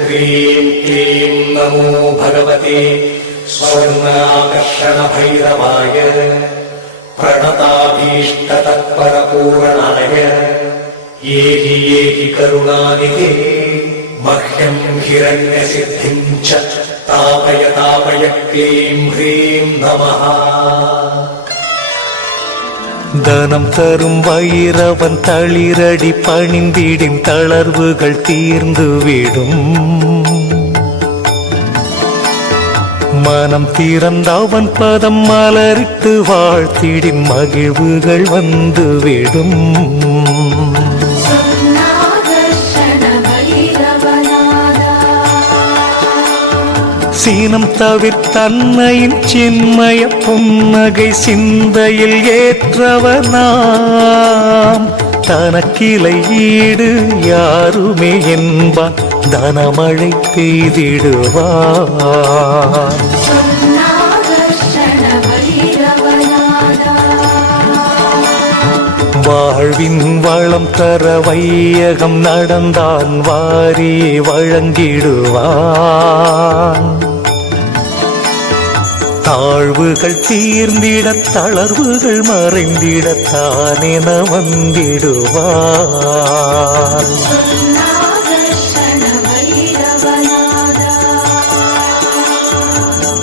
ह्रीं क्लीं नमो भगवते स्वर्णाकर्षणभैरवाय प्रणताभीष्टतत्परपूरणाय येहि करुणानिधे मह्यं हिरण्यसिद्धिं च तापय क्लीं ह्रीं नमः। தனம் தரும் வைரவன் தளிரடி பணிந்திடும் தளர்வுகள் தீர்ந்துவிடும். மனம் திறந்தவன் பதம் மலரிட்டு வாழ்த்திடும் மகிழ்வுகள் வந்துவிடும். சீனம் தவிர்த்தன்னையின் சின்மய புன்னகை சிந்தையில் ஏற்றவனாம். தனக்கிளை ஈடு யாருமே என்பான் தனமழை பெய்திடுவான். வாழ்வின் வளம் தர வையகம் நடந்தான் வாரியே வழங்கிடுவான். தாழ்வுகள் தீர்ந்திட தளர்வுகள் மறைந்திடத்தானென வந்திடுவான்.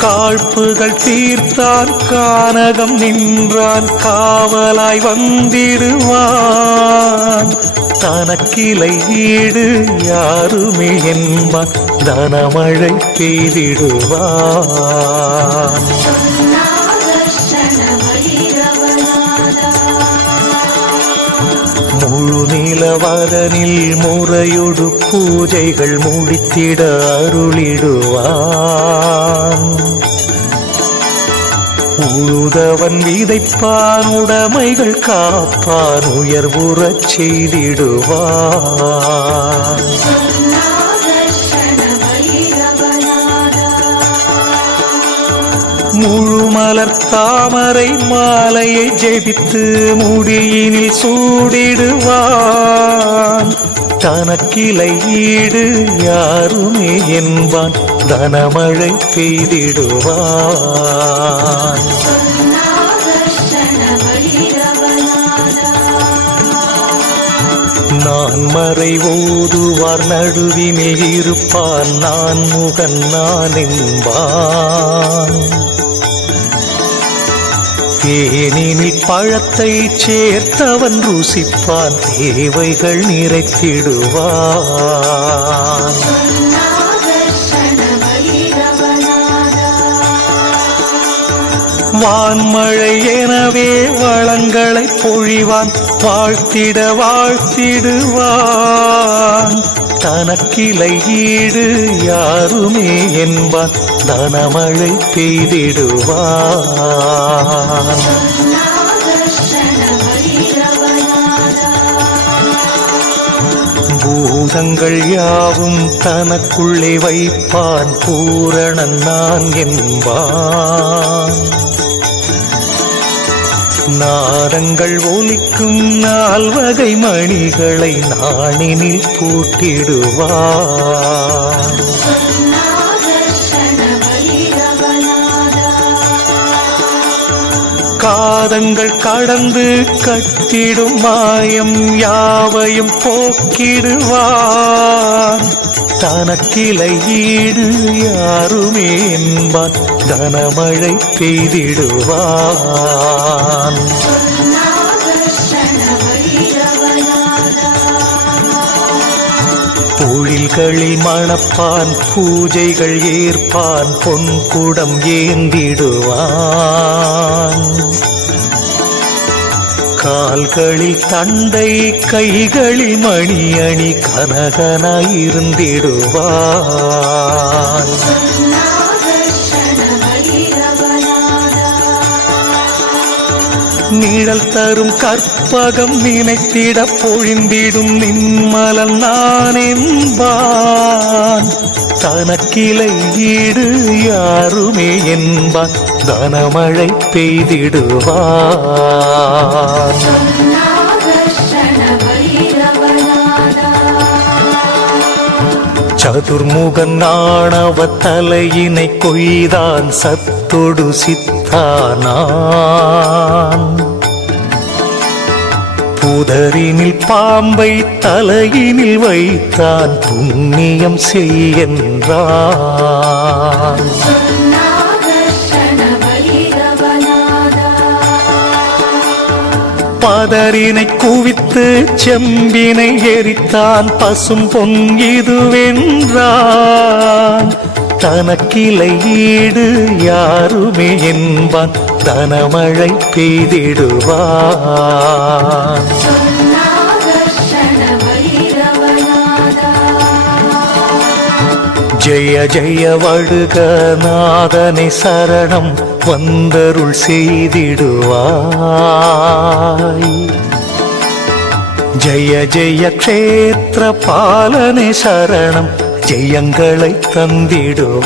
காழ்ப்புகள் தீர்த்தான் கானகம் நின்றான் காவலாய் வந்திடுவான். தனக்கிளை ஈடு யாருமே என்பான் தனமழை பெய்திடுவான். முழு நிலவதனில் முறையொடு பூஜைகள் முடித்திட அருளிடுவான். உழுதவன் விதைப்பான் உடைமைகள் காப்பான் உயர்வுறச் செய்திடுவான். முழுமலர் தாமரை மாலையை ஜெபித்து முடியினில் சூடிடுவான். தனக்கிளை ஈடு யாருமே என்பான் தனமழை பெய்திடுவான். நான் மறை ஓதுவார் நடுவினில் இருப்பான் நான் முகன் நான் என்பான். தேனினில் பழத்தை சேர்த்தவன் ருசிப்பான் தேவைகள் நிறைத்திடுவான். வான்மழை எனவே வளங்களை பொழிவான் வாழ்த்திட வாழ்த்திடுவான். தனக்கிளை ஈடு யாருமே என்பான் தனமழை பெய்திடுவான். பூதங்கள் யாவும் தனக்குள்ளே வைப்பான் பூரணன் நான் என்பான். நாதங்கள் ஒலிக்கும் நால்வகை மணிகளை நாணினில் பூட்டிடுவான். காதங்கள் கடந்து கட்டிடும் மாயம் யாவையும் போக்கிடுவான். தனக்கிளை ஈடு யாருமே என்பான் தனமழை பெய்திடுவான். பொழில்களில் மணப்பான் பூஜைகள் ஏற்பான் பொன்குடம் ஏந்திடுவான். கால்களில் தண்டை கைகளில் மணி அணி கனகனாயிருந்திடுவான். நிழல் தரும் கற்பகம் நினைத்திட பொழிந்திடும் நின்மலன் நான் என்பான். தனக்கிளை ஈடு யாருமே என்பான் தனமழை பெய்திடுவான். சதுர்முகன் ஆணவ தலையினை கொய்தான் சத்தொடு சித்தானான். புதரினில் பாம்பை தலையினில் வைத்தான் புண்ணியம் செய்கின்றான். பதரினை குவித்து செம்பினை எரித்தான் பசும் பொங்கிது வென்றான். தனக்கிளை ஈடு யாருமே என்பான் தனமழை பெய்திடுவான். ஜெய ஜெய வடுக நாதனை சரணம் வந்தருள் செய்திடுவாய். ஜெய ஜெய க்ஷேத்திர பாலனை சரணம் ஜெயங்களை தந்திடுவாய்.